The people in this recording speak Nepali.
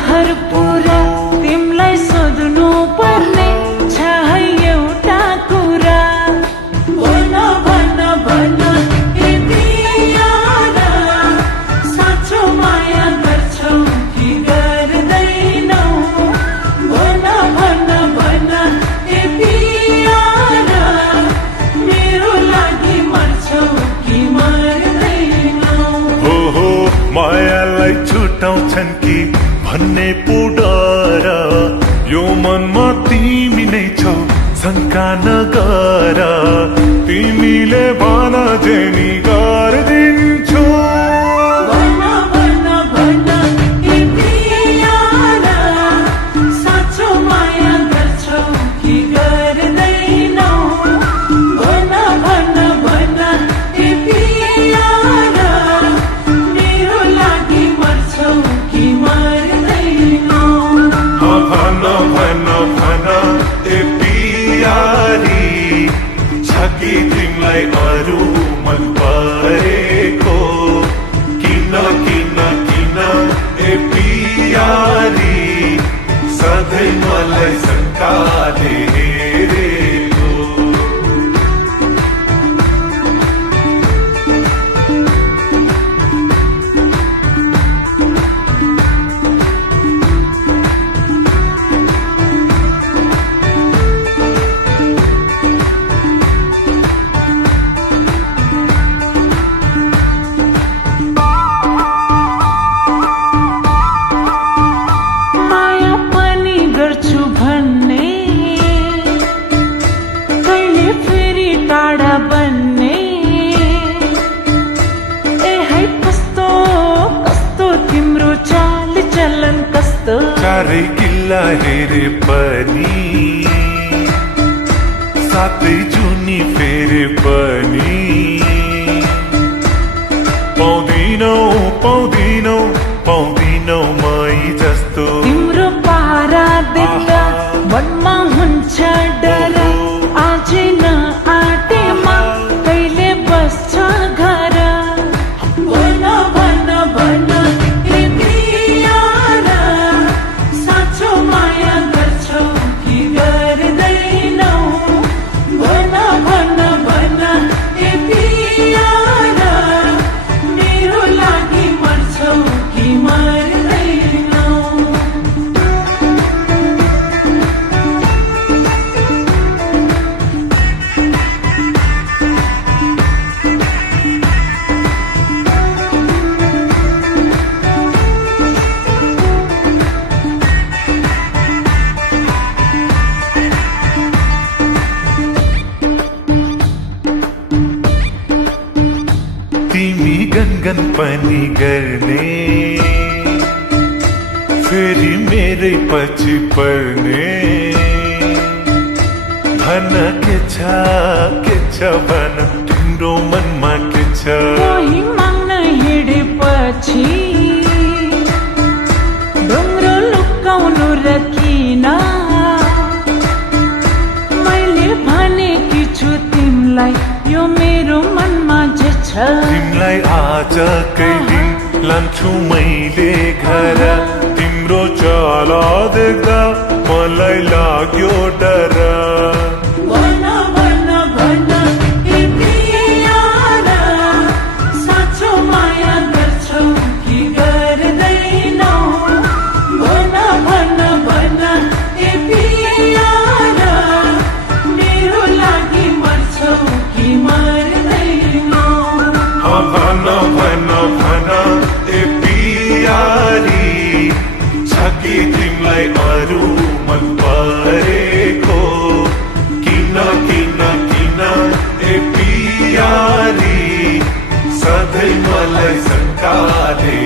सहर पुरा तिमलाई सोध्नु पर्ने छ है एउटा कुरा। भन भन भन ए प्यारा, साँचो माया गर्छौ कि गर्दैनौ? भन भन भन ए प्यारा, मेरो लागि मर्छौ कि मर्दैनौ? हो मायालाई छुटाउँछन् कि भन्ने पो डर, यो मनमा तिमी नै छौ शङ्का नगर। तिमीले भन जेनी गरिदिन्छु। भन भन भन ए प्यारा, साँचो माया गर्छौ कि गर्दैनौ? भन भन भन ए प्यारा, मेरो लागि मर्छौ कि मर्दैनौ? भन भन भन ए पियारी, छ कि तिमीलाई अरू मन परेको? किन किन किन ए पियारी, सधैँ मलाई शङ्काले हेरेको? माया पनि गर्छु भन्ने, कहिले फेरि टाढा बन्ने? ए है कस्तो कस्तो तिम्रो चाल चलन कस्तो? चारै किल्ला हेरे पनि, सातै जुनी फेरे पनि, पाउँदिनौ पाउँदिनौ पाउँदिनौ मै जस्तो। तिम्रो पारा देख्दा मनमा हुन्छ डर, आज न आँटेमा कहिले बस्छ घर? भन भन भन ए प्यारा, साँचो माया गर्छौ कि गर्दैनौ? भन भन भन ए प्यारा, मेरो लागि मर्छौ कि मर्दैनौ? तिमी गनगन पनि गर्ने, फेरि मेरै पछि पर्ने? भन के छ भन, तिम्रो मनमा के छ? कोही माग्न हिँडेपछि ढुङ्ग्रो लुकाउनु र किन? मैले भनेकी छु तिमीलाई, यो मेरो मनमा जे छ। तिमीलाई आजकै दिन लान्छु मैले घर, तिम्रो चाल देख्दा मलाई लाग्यो डर। भन भन भन ए प्यारा, साँचो माया गर्छौ कि गर्दैनौ? भन भन भन ए प्यारा, मेरो लागि मर्छौ कि मर्दैनौ? भन भन भन ए पियारी, छ कि तिमीलाई अरू मन परेको? किन किन किन ए पियारी, सधैँ मलाई शङ्काले